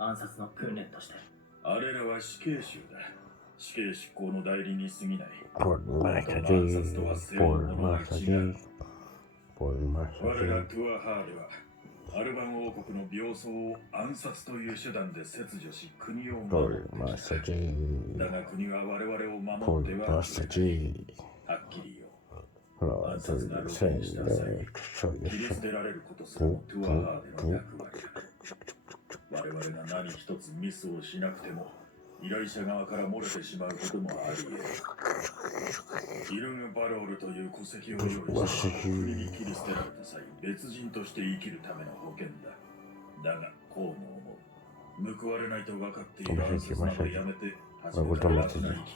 暗殺の訓練として。あれらは死刑囚だ。死刑執行の代理に過ぎない。 Por 暗 massaging, 殺とは背負 por うものが違う。 massaging, por 我ら massaging. トゥアハーではアルバン王国の病巣を暗殺という手段で切除し国を守 Por ってきた。 massaging, だが国は我々を por 守ってはくれない。 massaging. はっきり言おう。 No, 暗殺が露 saying 見した際 that, so 切り you 捨てられることすらもトゥアハーでの役割だ。我々が何一つミスをしなくても依頼者側から漏れてしまうこともあり得る。イルム・バロールという戸籍を用意して国に切り捨てられた際別人として生きるための保険だ。だがこうも思う。報われないと分かっている暗殺などやめて初めから楽な生き